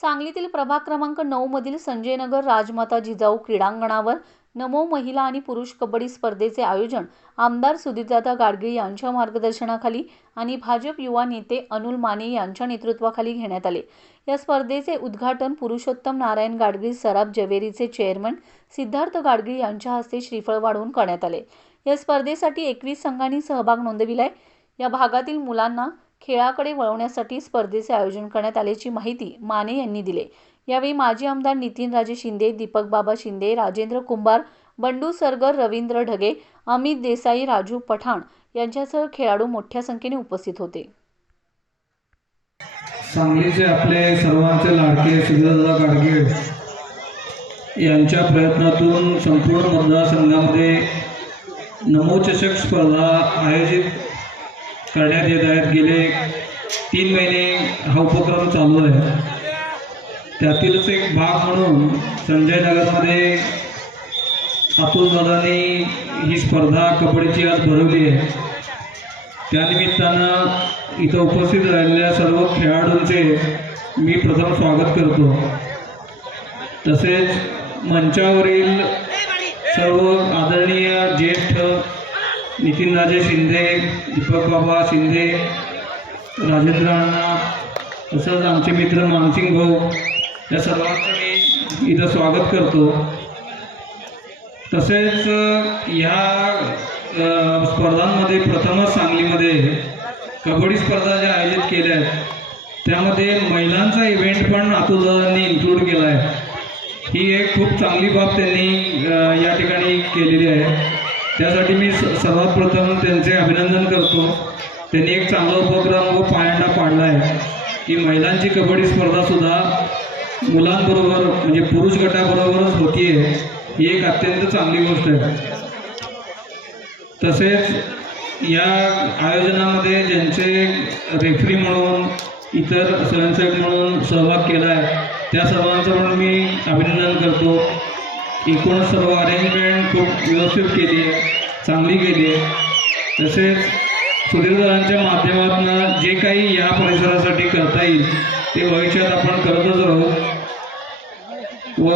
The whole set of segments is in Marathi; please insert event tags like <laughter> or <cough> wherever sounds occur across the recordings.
सांगलीतील प्रभाग क्रमांक नऊ मधील संजयनगर राजमाता जिजाऊ क्रीडांगणावर नमो महिला आणि पुरुष कबड्डी स्पर्धेचे आयोजन आमदार सुधीरदादा गाडगीळ यांच्या मार्गदर्शनाखाली आणि भाजप युवा नेते अनुल माने यांच्या नेतृत्वाखाली घेण्यात आले. या स्पर्धेचे उद्घाटन पुरुषोत्तम नारायण गाडगीळ सराफ जवेरीचे चेअरमन सिद्धार्थ गाडगीळ यांच्या हस्ते श्रीफळ वाढवून करण्यात आले. या स्पर्धेसाठी एकवीस संघांनी सहभाग नोंदविलाय. या भागातील मुलांना खेळाकडे वळवण्यासाठी स्पर्धेचे आयोजन करण्यात आल्याची माहिती माने यांनी दिली. यावेळी माजी आमदार नितीनराजे शिंदे दीपक बाबा शिंदे राजेंद्र कुंभार बंडू सरगर रवींद्र ढगे अमित देसाई राजू पठाण यांच्यासह खेळाडू मोठ्या संख्येने उपस्थित होते. सांगलीचे आपले सर्वांचे लाडके सुधीरदादा गाडगे यांच्या प्रयत्नातून संपूर्ण मतदारसंघामध्ये नमोचषक स्पर्धा आयोजित करण्यात येत आहेत. गेले तीन महिने हा उपक्रम चालू आहे. त्यातीलच एक भाग म्हणून संजय नगरमध्ये अतुल दादांनी ही स्पर्धा कबड्डीची आज भरवली आहे. त्यानिमित्तानं इथं उपस्थित राहिलेल्या सर्व खेळाडूंचे मी प्रथम स्वागत करतो. तसेच मंचावरील सर्व आदरणीय ज्येष्ठ नितीनराजे शिंदे दीपक बाबा शिंदे राजेंद्र अण्णा तसंच आमचे मित्र मानसिंग भाऊ या सर्वांचं मी इथं स्वागत करतो. तसेच ह्या स्पर्धांमध्ये प्रथमच सांगलीमध्ये कबड्डी स्पर्धा ज्या आयोजित केल्या आहेत त्यामध्ये महिलांचा इव्हेंट पण अतुलदादांनी इन्क्लूड केला आहे. ही एक खूप चांगली बाब त्यांनी या ठिकाणी केलेली आहे. त्यासाठी मी स- सर्वात प्रथम त्यांचे अभिनंदन करतो. त्यांनी एक चांगला उपक्रम व पायंडा पाडला आहे की महिलांची कबड्डी स्पर्धासुद्धा मुलांबरोबर म्हणजे पुरुष गटाबरोबरच होतीये ही एक अत्यंत चांगली गोष्ट आहे. तसेच या आयोजनामध्ये ज्यांचे रेफरी म्हणून इतर स्वयंसेवक म्हणून सहभाग केला आहे त्या सर्वांचं पण मी अभिनंदन करतो. एकूण सर्व अरेंजमेंट खूप व्यवस्थित केली आहे चांगली केली आहे. तसेच सुधीरदारांच्या माध्यमातून जे काही या परिसरासाठी करता येईल ते भविष्यात आपण करतच राहू. व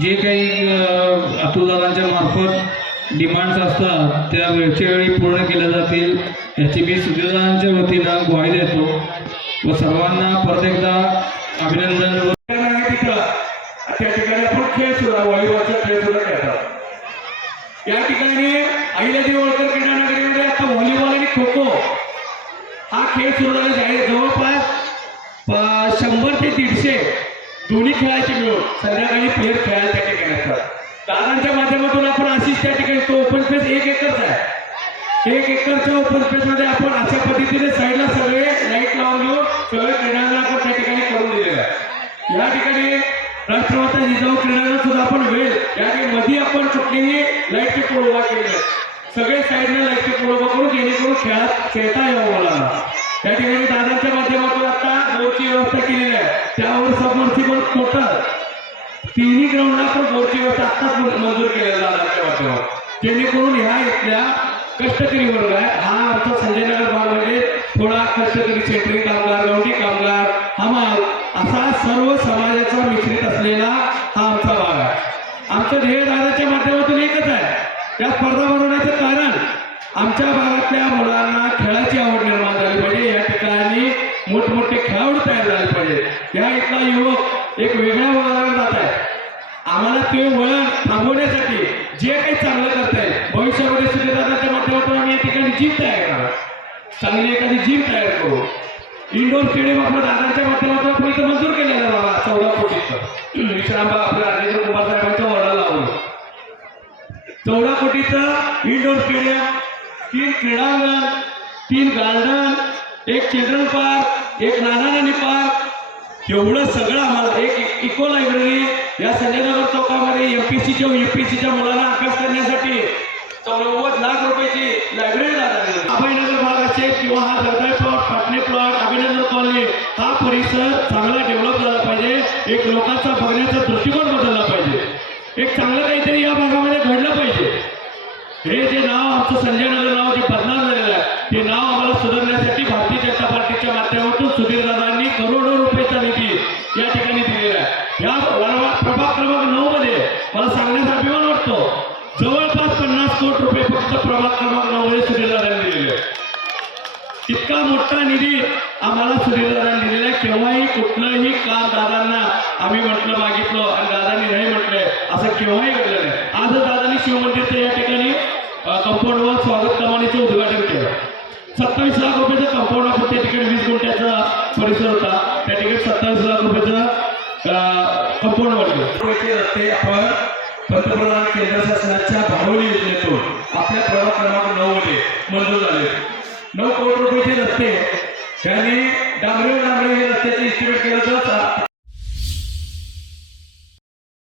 जे काही अतुलदारांच्या मार्फत डिमांड्स असतात त्या वेळच्या वेळी पूर्ण केल्या जातील याची मी सुधीरदारांच्या वतीनं ग्वाही देतो. व सर्वांना परत एकदा अभिनंदन व मैदान आहे तिथं त्या ठिकाणी आपण खेळ सुद्धा व्हॉलीबॉलचा खेळ सुद्धा खेळतात. या ठिकाणी अहिल्यादेवी होळकर क्रीडा नगरीमध्ये आता व्हॉलीबॉल आणि खो खो हा खेळ सुरू झाला आहे जवळपास शंभर ते दीडशे दोन्ही खेळाचे मिळून संध्याकाळी प्लेयर खेळायला त्या ठिकाणी असतात दादांच्या माध्यमातून आपण अशीच त्या ठिकाणी तो ओपन स्पेस एक एकरचा आहे. एक एकरच्या ओपन स्पेसमध्ये आपण अशा पद्धतीने साईडला सगळे लाइट लावून घेऊन सगळे क्रीडांना आपण त्या ठिकाणी करून दिलेलं आहे. या ठिकाणी राष्ट्रमाता जिजाऊ क्रीडा आपण वेळ याने मध्ये आपण कुठलीही लाईटचे पोळ उभा केले सगळे साईडने लाईटचे पोळ उभा करून जेणेकरून खेळात खेळता यावं मला त्या ठिकाणी दादांच्या माध्यमातून आता बोरची व्यवस्था केलेली आहे. त्यावर सबमर्सिबल मोटर तिन्ही ग्राउंडला आपण बोरची व्यवस्था आत्ताच मंजूर केलेला दादांच्या माध्यमात जेणेकरून ह्या इथल्या कष्टकरी वर्ग आहे. हा आमचा संजयनगर म्हणजे थोडा कष्टकरी शेतकरी कामगार गवंडी कामगार हमाल असा सर्व समाज मिश्रित असलेला हा आमचा भाग आहे आमचं ध्येय दादाच्या माध्यमातून एकच आहे या स्पर्धा भरवण्याचं कारण आमच्या भागातल्या मुलांना खेळाची आवड निर्माण झाली पाहिजे. या ठिकाणी मोठमोठे खेळाडू तयार झाले पाहिजे. या इथला युवक एक वेगळ्या वळणावर जात आहे. आम्हाला ते वळण थांबवण्यासाठी जे काही चांगलं करता येईल भविष्यामध्ये सूर्यदादाच्या माध्यमातून आम्ही या ठिकाणी जिम तयार करा चांगली एखादी जिम तयार करू. इंडोर स्टेडियम आपल्या दादांच्या माध्यमातून आपण इथं मंजूर केलेलं बाबा चौदा कोटीचं. <clears throat> विश्रामबाग आपल्या राजेंद्र कुमार साहेबांच्या वडाला लावून चौदा कोटीचं इंडोर स्टेडियम तीन क्रीडांगण तीन गार्डन एक चिल्ड्रन पार्क एक नाना पार्क. एवढं सगळं आम्हाला एक इको लायब्ररी या संजयनगर चौकामध्ये एमपीसीच्या युपीसीच्या मुलांना अभ्यास करण्यासाठी चौनव्वद लाख रुपयाची लायब्ररी लागली अभयनगर भागाचे असेल किंवा हा Jagday plot Patne plot Abhinandan colony हा परिसर चांगला डेव्हलप झाला पाहिजे. एक लोकांचा बघण्याचा दृष्टिकोन बदलला पाहिजे. एक चांगलं काहीतरी या भागामध्ये घडलं पाहिजे. हे जे नाव आमचं संजय नगर सुधीरदादांनी करोडो रुपयाचा निधी या ठिकाणी दिलेला आहे. या प्रभाग क्रमांक नऊ मध्ये मला सांगण्याचा अभिमान वाटतो जवळपास पन्नास कोट रुपये फक्त प्रभाग क्रमांक नऊ मध्ये सुधीरदादांनी दिलेले इतका मोठा निधी आम्हाला सुधीरदादांनी दिलेला आहे. केव्हाही कुठलंही काम दादांना आम्ही म्हटलं मागितलं आणि दादांनी नाही म्हटलंय असं केव्हाही घडलं नाही. आज दादांनी शिवमंदिरचं या ठिकाणी कंपाऊंडवर स्वागत कमानीचं उद्घाटन केलं. सत्तावीस लाख रुपयाचं कंपाऊंड आपण त्या ठिकाणी वीस गुंठ्या परिसर होता. त्या ठिकाणी सत्तावीस लाख रुपयाचा कंपाऊंड वाटलं. पंतप्रधान केंद्र शासनाच्या भावली योजनेतून